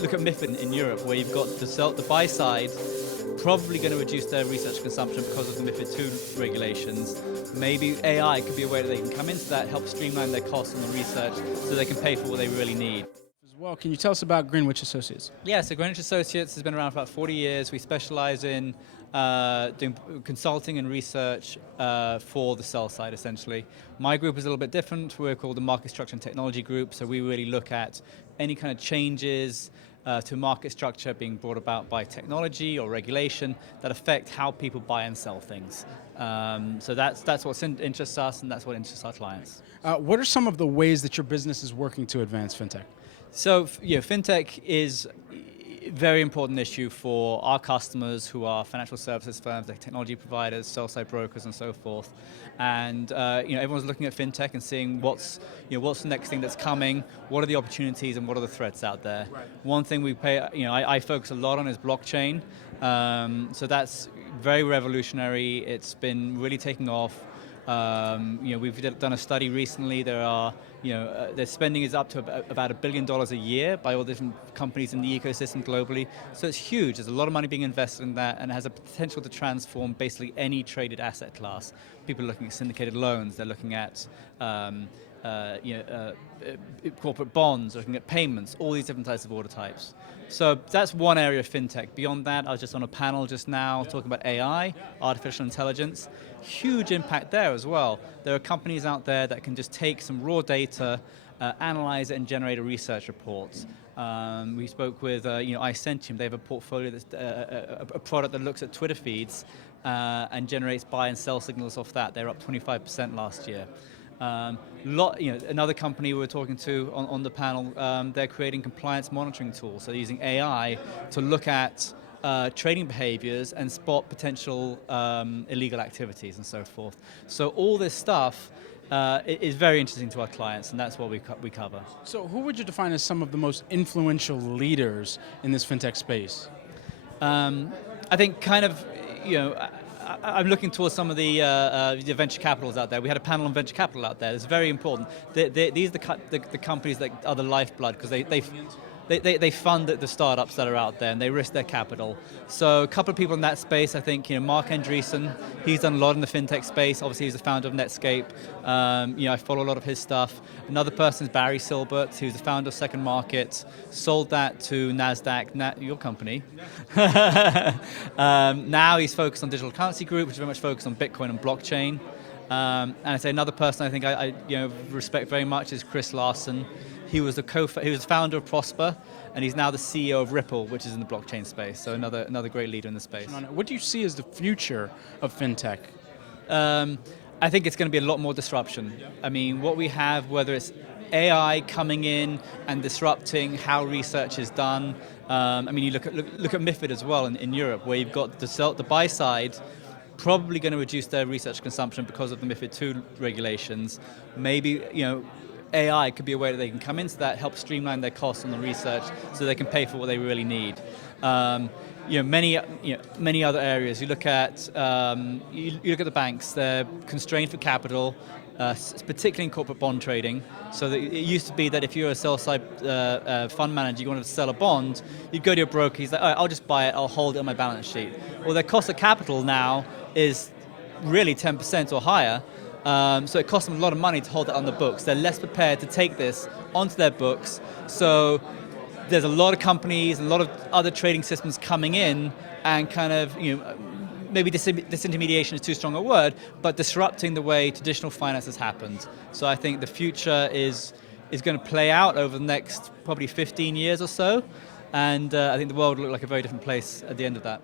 Look at MiFID in Europe, where you've got the buy side probably going to reduce their research consumption because of the MiFID II regulations. Maybe AI could be a way that they can come into that, help streamline their costs on the research so they can pay for what they really need. As well, can you tell us about Greenwich Associates? Yeah, so Greenwich Associates has been around for about 40 years. We specialize in doing consulting and research for the sell side, essentially. My group is a little bit different. We're called the Market Structure and Technology Group, so we really look at any kind of changes to market structure being brought about by technology or regulation that affect how people buy and sell things. So that's what interests us, and that's what interests our clients. What are some of the ways that your business is working to advance FinTech? So, FinTech is a very important issue for our customers who are financial services firms, like technology providers, sell-side brokers, and so forth. And everyone's looking at FinTech and seeing what's the next thing that's coming, what are the opportunities, and what are the threats out there. Right. One thing I focus a lot on is blockchain. So that's very revolutionary. It's been really taking off. We've done a study recently. Their spending is up to about $1 billion a year by all different companies in the ecosystem globally. So it's huge. There's a lot of money being invested in that, and it has a potential to transform basically any traded asset class. People are looking at syndicated loans. They're looking at corporate bonds, looking at payments, all these different types of order types. So that's one area of FinTech. Beyond that, I was just on a panel just now talking about AI, artificial intelligence. Huge impact there as well. There are companies out there that can just take some raw data, analyze it, and generate a research report. We spoke with iCentium. They have a portfolio that's a product that looks at Twitter feeds and generates buy and sell signals off that. They're up 25% last year. Another company we were talking to on the panel, they're creating compliance monitoring tools. So they're using AI to look at trading behaviors and spot potential illegal activities and so forth. So all this stuff is very interesting to our clients, and that's what we cover. So who would you define as some of the most influential leaders in this FinTech space? I think I'm looking towards some of the venture capitals out there. We had a panel on venture capital out there. It's very important. These are the companies that are the lifeblood, because they fund the startups that are out there, and they risk their capital. So a couple of people in that space, I think, Mark Andreessen, he's done a lot in the FinTech space. Obviously, he's the founder of Netscape. I follow a lot of his stuff. Another person is Barry Silbert, who's the founder of Second Market, sold that to Nasdaq, your company. Now he's focused on Digital Currency Group, which is very much focused on Bitcoin and blockchain. And I'd say another person I think I respect very much is Chris Larson. He was the founder of Prosper, and he's now the CEO of Ripple, which is in the blockchain space. So another great leader in the space. What do you see as the future of FinTech? I think it's going to be a lot more disruption. I mean, what we have, whether it's AI coming in and disrupting how research is done. You look at MiFID as well in Europe, where you've got the buy side probably going to reduce their research consumption because of the MiFID II regulations. Maybe AI could be a way that they can come into that, help streamline their costs on the research so they can pay for what they really need. Many other areas. You look at the banks. They're constrained for capital, particularly in corporate bond trading. So it used to be that if you're a sell-side fund manager, you wanted to sell a bond, you'd go to your broker. He's like, all right, I'll just buy it. I'll hold it on my balance sheet. Well, their cost of capital now is really 10% or higher. So it costs them a lot of money to hold it on the books. They're less prepared to take this onto their books. So there's a lot of companies and a lot of other trading systems coming in and maybe disintermediation is too strong a word, but disrupting the way traditional finance has happened. So I think the future is going to play out over the next probably 15 years or so, and I think the world will look like a very different place at the end of that.